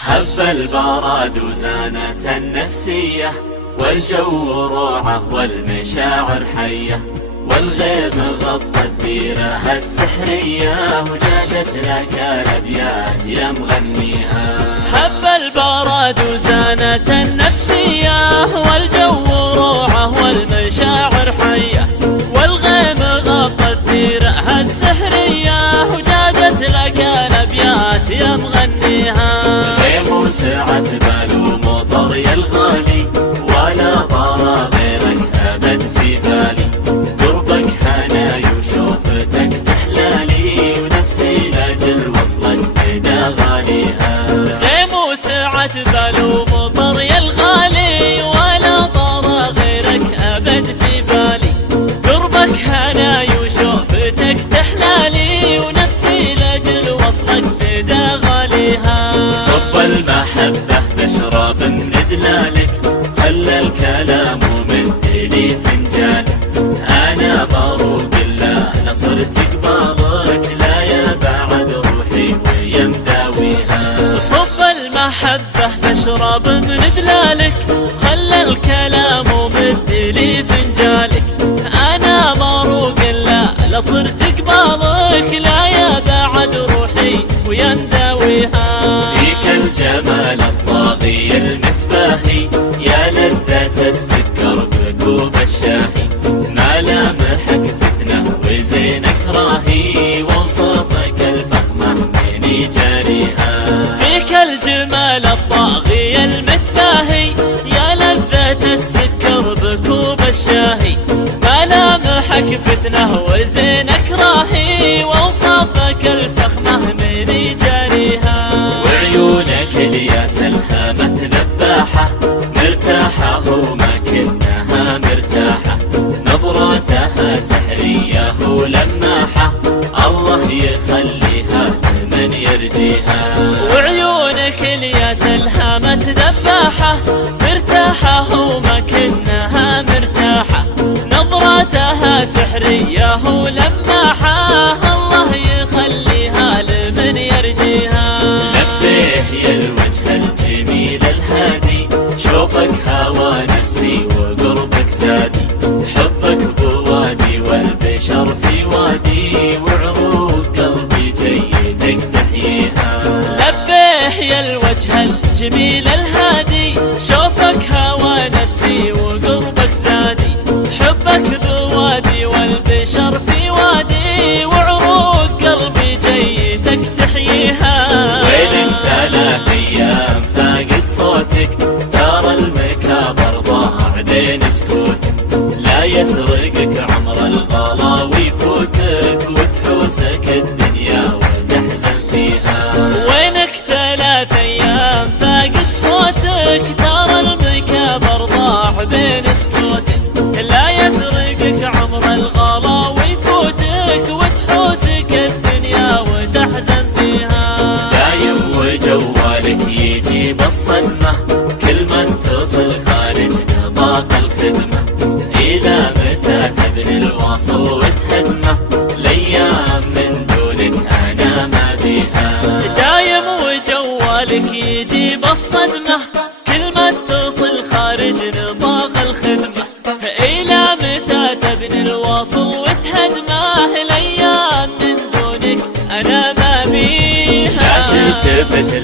هب البراد وزانت النفسية، والجو روعة والمشاعر حية، والغيم غطى الديرة السحرية، وجادت لك الأبيات يا مغنيها. هب البراد وزانت النفسية، والجو روعة والمشاعر حية، والغيم غطى الديرة السحرية، وجادت لك الأبيات يا مغنيها. غيم سعت بال ومطر يا الغالي، ولا طار غيرك أبد في بالي، قربك هناي وشوفتك تحلالي، ونفسي لاجل وصلك فدا غاليها. غيم سعت بال ومطر يا الغالي، ولا طار غيرك أبد في بالي، قربك هناي وشوفتك تحلالي، ونفسي لاجل وصلك فدا غاليها. صب المحبة بشرب من دلالك، خلى الكلام ومدلي فنجانك، أنا مروق الله نصرت قبالك، لا يا بعد روحي ويا مداويها. صب المحبة بشرب من دلالك، خلى الكلام ومدلي فنجالك، أنا مروق الله لصرت قبالك، لا يا بعد روحي ويا مداويها. فيك الجمال الطاغي المتباهي، يا لذة السكر بكوب الشاهي، ملامحك فتنة وزينك راهي، ووصفك الفخمة من جاريها. فيك الجمال الطاغي المتباهي، يا لذة السكر بكوب الشاهي، ملامحك فتنة وزينك راهي، ووصفك الفخمة من جاريها. وعيونك الياس الهامة ذباحة، مرتاحة وما كنها مرتاحة، نظرتها سحرية ولماحة، الله يخليها لمن يرجيها. وعيونك الياس الهامة ذباحة، مرتاحة وما كنها مرتاحة، نظرتها سحرية ولماحة، الله يخليها لمن يرجيها. لبيه يا الوجه الجميل الهادي، شوفك هوى نفسي وقربك زادي، حبك بوادي والبشر في وادي، وعروق قلبي جيدك تحييها. لبيه يا الوجه الجميل الهادي، شوفك هوى نفسي وقربك زادي، حبك بوادي والبشر في وادي، وعروق قلبي جيدك تحييها. ويل 3 أيام فاقد صوتك، ترى المكابر ضاع بين سكوتك، لا يسرقك عمر الغلا ويفوتك، وتحوسك الدنيا وتحزن فيها. وينك 3 أيام فاقد صوتك، ترى المكابر ضاع بين سكوتك، لا يسرقك عمر الغلا ويفوتك، وتحوسك الدنيا وتحزن فيها. دايم وجوالك يجيب الصدمة، كل ما اتصل خارج نطاق الخدمة، إلى متى تبني الواصل وتهدمه، الأيام من دونك أنا ما بيها. دايم وجوالك يجيب الصدمة، كل ما اتصل خارج نطاق الخدمة، إلى متى تبني الواصل وتهدمه، الأيام من دونك أنا ما بيها. لا تلتفت